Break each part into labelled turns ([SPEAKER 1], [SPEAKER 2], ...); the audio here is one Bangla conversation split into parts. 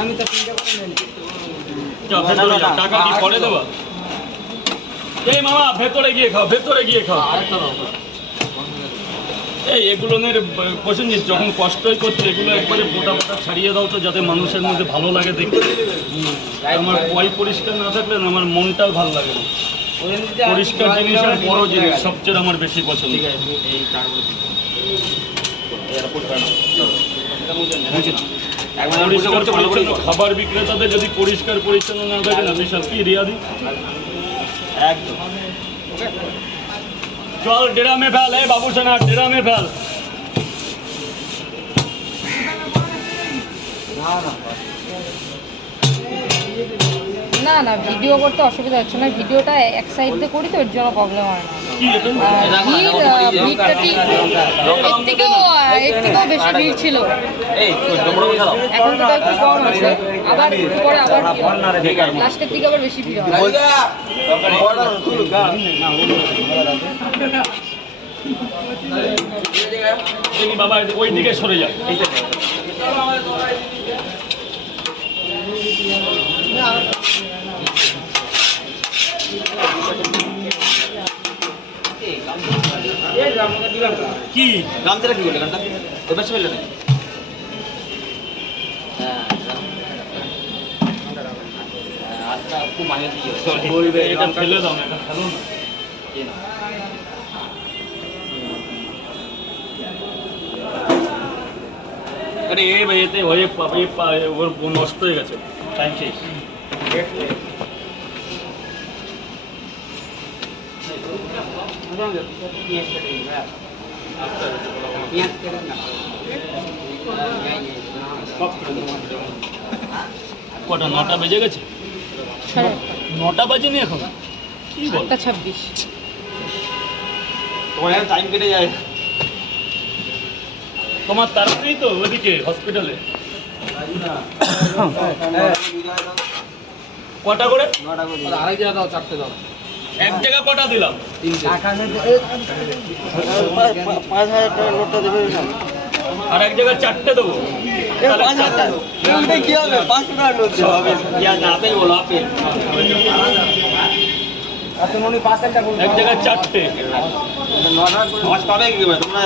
[SPEAKER 1] আমি তো তিনটে করে নেই।
[SPEAKER 2] টাকা কি পরে দেবা? এই মামা ভেতরে গিয়ে খাও ভেতরে গিয়ে খাও। এই এগুলোনের কোশ্চেন যখন কষ্টই করছে এগুলো একবারে মোটা মোটা ছাড়িয়ে দাও তো যাতে মানুষের মধ্যে ভালো লাগে দেখতে। আমার পয় পরিষ্কার না থাকলে না আমার মনটাও ভালো লাগে না। পরিষ্কার জিনিস আর বড় জিনিস সবচেয়ে আমার বেশি পছন্দ। পরিচ্ছন্ন খাবার বিক্রেতাদের যদি পরিষ্কার পরিচ্ছন্ন না থাকে না বিশাল কি রিয়াদি একদম। চল ডেরামে ফেল এই বাবু সোনা ডেরামে ফেল।
[SPEAKER 3] না না ভিডিও করতে অসুবিধা হচ্ছে না। ভিডিওটা এক সাইড দিয়ে করি তো এর জন্য প্রবলেম হয় না। ভিড় ভিড়টা ঠিক এর থেকেও এর থেকেও বেশি ভিড় ছিল এখন তো একটু কম আছে আবার পরে আবার লাস্টের দিকে আবার বেশি ভিড় হবে
[SPEAKER 2] বাবা ওই দিকে সরে যা কি?
[SPEAKER 1] গামছাটা কি করলে? গানটা এবার সে ফেললে নাকি খুব মাইনে দিয়ে
[SPEAKER 2] এটা ফেলে দাও না এটা ফেলো না। আরে এ ভাই এতে হয়ে ওর নষ্ট হয়ে গেছে। টাইম শেষ। কটা নটা বেজে গেছে? নটা বাজেনি এখন? কি বল?
[SPEAKER 3] ছাব্বিশ।
[SPEAKER 1] তোমার এখন টাইম কেটে যায়।
[SPEAKER 2] তোমার তাড়াতাড়ি তো ওদিকে হসপিটালে কটা করে?
[SPEAKER 1] আরেক জায়গা দাও চারটে দাও।
[SPEAKER 2] এক জায়গা কটা দিলাম?
[SPEAKER 1] পাঁচ হাজার টাকা নোটটা দেবে।
[SPEAKER 2] আর এক জায়গায় চারটে। দেবো।
[SPEAKER 1] কি হবে? পাঁচশো টাকা নোট হবে। আপেল বলো আপেল।
[SPEAKER 2] এক জায়গায় চারটে।
[SPEAKER 1] মাছ পাবে কি তোমরা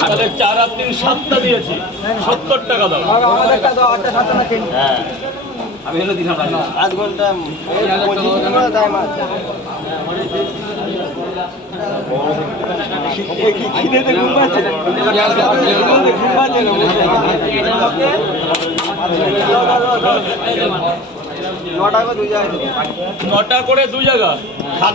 [SPEAKER 2] তাহলে চার আর তিন সাতটা দিয়েছি। সত্তর টাকা দাও।
[SPEAKER 1] হ্যাঁ। আমি হলো দিলাম আধ ঘণ্টা নটা করে দুই জায়গায়।
[SPEAKER 2] নটা করে দু জায়গা।